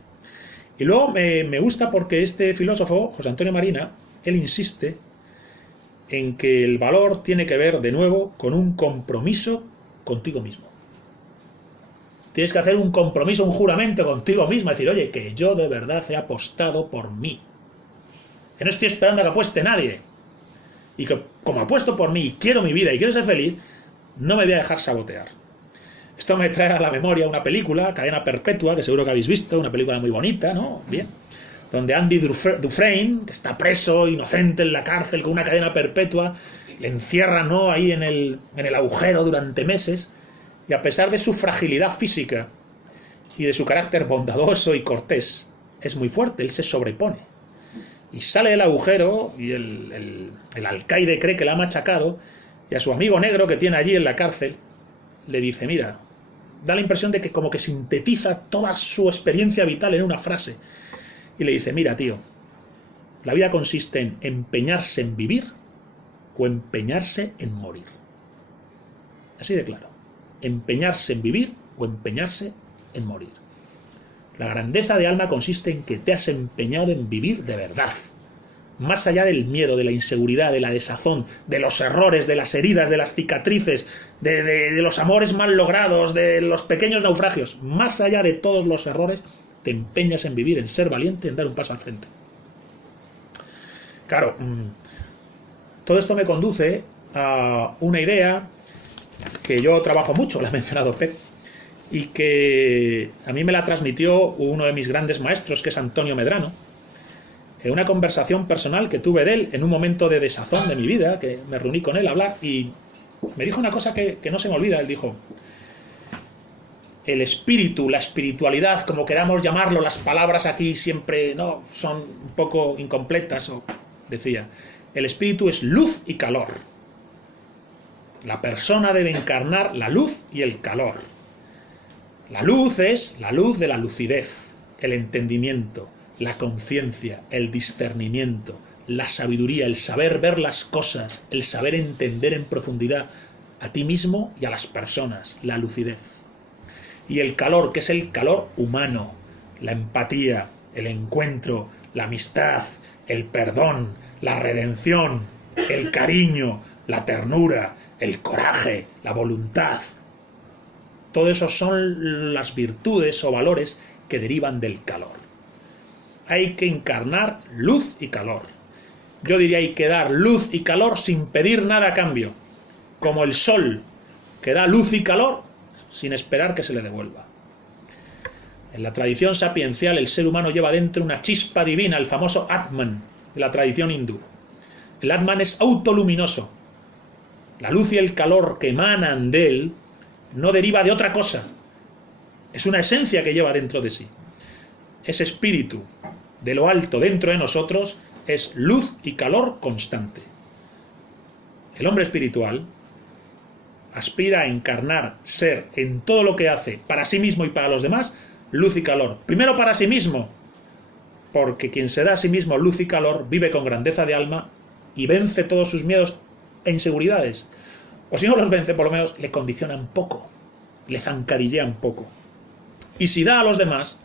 Y luego me gusta porque este filósofo, José Antonio Marina, él insiste en que el valor tiene que ver, de nuevo, con un compromiso contigo mismo. Tienes que hacer un compromiso, un juramento contigo mismo, decir, oye, que yo de verdad he apostado por mí. Que no estoy esperando a que apueste nadie. Y que como apuesto por mí, quiero mi vida y quiero ser feliz, no me voy a dejar sabotear. Esto me trae a la memoria una película, Cadena Perpetua, que seguro que habéis visto, una película muy bonita, ¿no? Bien. Donde Andy Dufresne, que está preso, inocente en la cárcel, con una cadena perpetua, le encierran, ¿no?, ahí en el agujero durante meses, y a pesar de su fragilidad física y de su carácter bondadoso y cortés, es muy fuerte, él se sobrepone. Y sale del agujero, y el alcaide cree que la ha machacado, y a su amigo negro que tiene allí en la cárcel le dice, mira, da la impresión de que como que sintetiza toda su experiencia vital en una frase. Y le dice, mira, tío, la vida consiste en empeñarse en vivir o empeñarse en morir. Así de claro. Empeñarse en vivir o empeñarse en morir. La grandeza de alma consiste en que te has empeñado en vivir de verdad. Más allá del miedo, de la inseguridad, de la desazón, de los errores, de las heridas, de las cicatrices, de los amores mal logrados, de los pequeños naufragios, más allá de todos los errores, te empeñas en vivir, en ser valiente, en dar un paso al frente. Claro, todo esto me conduce a una idea que yo trabajo mucho, la ha mencionado Pep, y que a mí me la transmitió uno de mis grandes maestros, que es Antonio Medrano, en una conversación personal que tuve de él en un momento de desazón de mi vida, que me reuní con él a hablar, y me dijo una cosa que no se me olvida. Él dijo, el espíritu, la espiritualidad, como queramos llamarlo, las palabras aquí siempre no son un poco incompletas, decía, el espíritu es luz y calor. La persona debe encarnar la luz y el calor. La luz es la luz de la lucidez, el entendimiento, la conciencia, el discernimiento, la sabiduría, el saber ver las cosas, el saber entender en profundidad a ti mismo y a las personas, la lucidez. Y el calor, que es el calor humano, la empatía, el encuentro, la amistad, el perdón, la redención, el cariño, la ternura, el coraje, la voluntad. Todo eso son las virtudes o valores que derivan del calor. Hay que encarnar luz y calor. Yo diría hay que dar luz y calor sin pedir nada a cambio, como el sol que da luz y calor sin esperar que se le devuelva. En la tradición sapiencial el ser humano lleva dentro una chispa divina, el famoso Atman de la tradición hindú. El Atman es autoluminoso. La luz y el calor que emanan de él no deriva de otra cosa. Es una esencia que lleva dentro de sí. Ese espíritu de lo alto dentro de nosotros es luz y calor constante. El hombre espiritual aspira a encarnar, ser en todo lo que hace, para sí mismo y para los demás, luz y calor. Primero para sí mismo, porque quien se da a sí mismo luz y calor vive con grandeza de alma y vence todos sus miedos e inseguridades. O si no los vence, por lo menos le condicionan poco, le zancadillean poco. Y si da a los demás,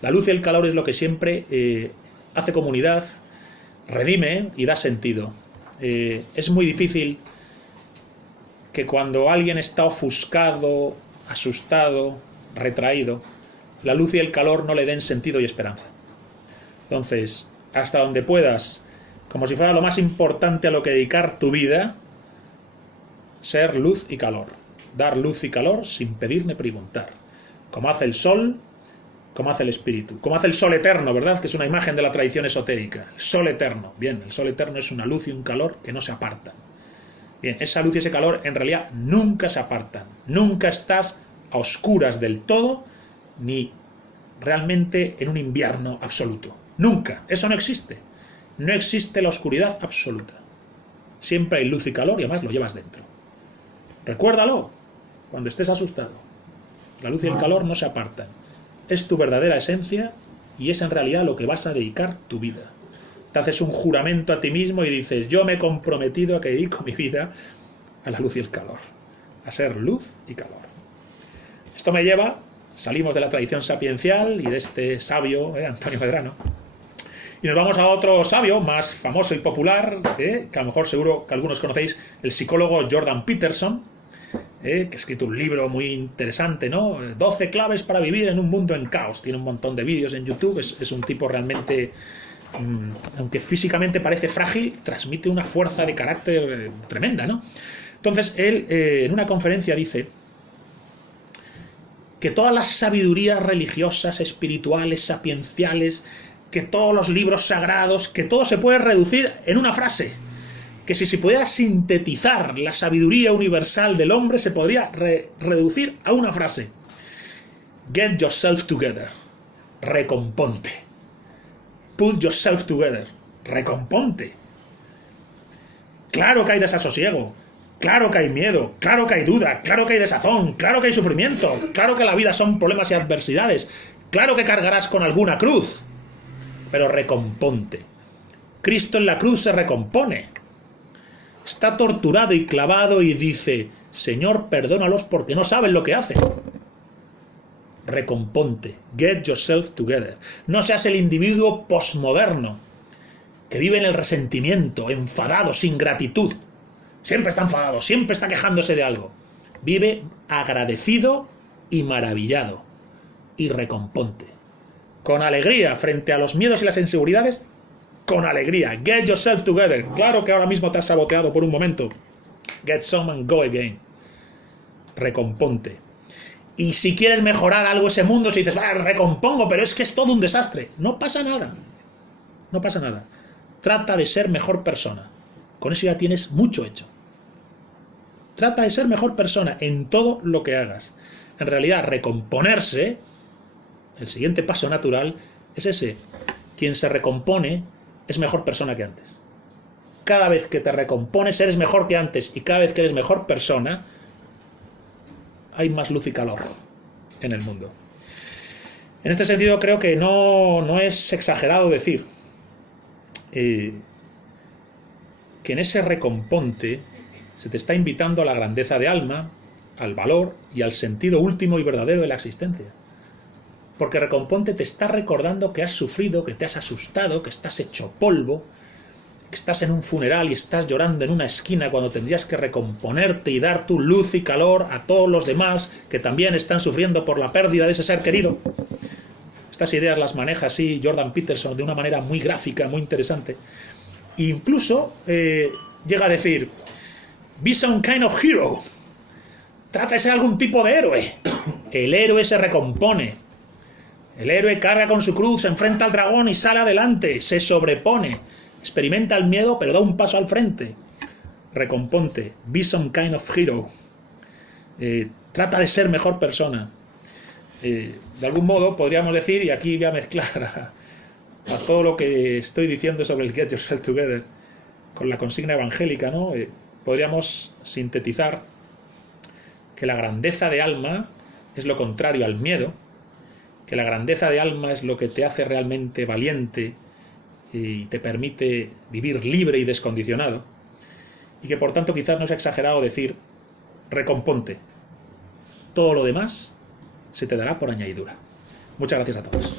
la luz y el calor es lo que siempre hace comunidad, redime y da sentido. Es muy difícil que cuando alguien está ofuscado, asustado, retraído, la luz y el calor no le den sentido y esperanza. Entonces, hasta donde puedas, como si fuera lo más importante a lo que dedicar tu vida, ser luz y calor. Dar luz y calor sin pedir ni preguntar. Como hace el sol, como hace el espíritu. Como hace el sol eterno, ¿verdad? Que es una imagen de la tradición esotérica. El sol eterno. Bien, el sol eterno es una luz y un calor que no se apartan. Bien, esa luz y ese calor en realidad nunca se apartan. Nunca estás a oscuras del todo, ni realmente en un invierno absoluto. Nunca. Eso no existe. No existe la oscuridad absoluta. Siempre hay luz y calor y además lo llevas dentro. Recuérdalo cuando estés asustado. La luz y el calor no se apartan. Es tu verdadera esencia y es en realidad lo que vas a dedicar tu vida. Te haces un juramento a ti mismo y dices, yo me he comprometido a que dedico mi vida a la luz y el calor. A ser luz y calor. Esto me lleva, salimos de la tradición sapiencial y de este sabio, Antonio Medrano, y nos vamos a otro sabio más famoso y popular, que a lo mejor seguro que algunos conocéis, el psicólogo Jordan Peterson, que ha escrito un libro muy interesante, ¿no? 12 claves para vivir en un mundo en caos. Tiene un montón de vídeos en YouTube, es un tipo realmente, aunque físicamente parece frágil, transmite una fuerza de carácter tremenda, ¿no? Entonces, él en una conferencia dice que todas las sabidurías religiosas, espirituales, sapienciales, que todos los libros sagrados, que todo se puede reducir en una frase. Que si se pudiera sintetizar la sabiduría universal del hombre, se podría reducir a una frase. Get yourself together. Recomponte. Put yourself together. Recomponte. Claro que hay desasosiego. Claro que hay miedo. Claro que hay duda. Claro que hay desazón. Claro que hay sufrimiento. Claro que la vida son problemas y adversidades. Claro que cargarás con alguna cruz. Pero recomponte. Cristo en la cruz se recompone. Está torturado y clavado y dice, Señor, perdónalos porque no saben lo que hacen. Recomponte. Get yourself together. No seas el individuo posmoderno que vive en el resentimiento, enfadado, sin gratitud. Siempre está enfadado, siempre está quejándose de algo. Vive agradecido y maravillado. Y recomponte. Con alegría frente a los miedos y las inseguridades, con alegría. Get yourself together. Claro que ahora mismo te has saboteado por un momento. Get some and go again. Recomponte. Y si quieres mejorar algo ese mundo, si dices, recompongo, pero es que es todo un desastre. No pasa nada. No pasa nada. Trata de ser mejor persona. Con eso ya tienes mucho hecho. Trata de ser mejor persona en todo lo que hagas. En realidad, recomponerse, el siguiente paso natural, es ese. Quien se recompone es mejor persona que antes. Cada vez que te recompones eres mejor que antes y cada vez que eres mejor persona hay más luz y calor en el mundo. En este sentido creo que no es exagerado decir que en ese recomponte se te está invitando a la grandeza de alma, al valor y al sentido último y verdadero de la existencia. Porque recomponte te está recordando que has sufrido, que te has asustado, que estás hecho polvo, que estás en un funeral y estás llorando en una esquina cuando tendrías que recomponerte y dar tu luz y calor a todos los demás que también están sufriendo por la pérdida de ese ser querido. Estas ideas las maneja así Jordan Peterson de una manera muy gráfica, muy interesante. E incluso llega a decir, be some kind of hero. Trata de ser algún tipo de héroe. El héroe se recompone. El héroe carga con su cruz, se enfrenta al dragón y sale adelante, se sobrepone, experimenta el miedo pero da un paso al frente. Recomponte, be some kind of hero. Trata de ser mejor persona. De algún modo podríamos decir, y aquí voy a mezclar a todo lo que estoy diciendo sobre el Get Yourself Together con la consigna evangélica, ¿no? Podríamos sintetizar que la grandeza de alma es lo contrario al miedo, que la grandeza de alma es lo que te hace realmente valiente y te permite vivir libre y descondicionado, y que por tanto quizás no es exagerado decir, recomponte, todo lo demás se te dará por añadidura. Muchas gracias a todos.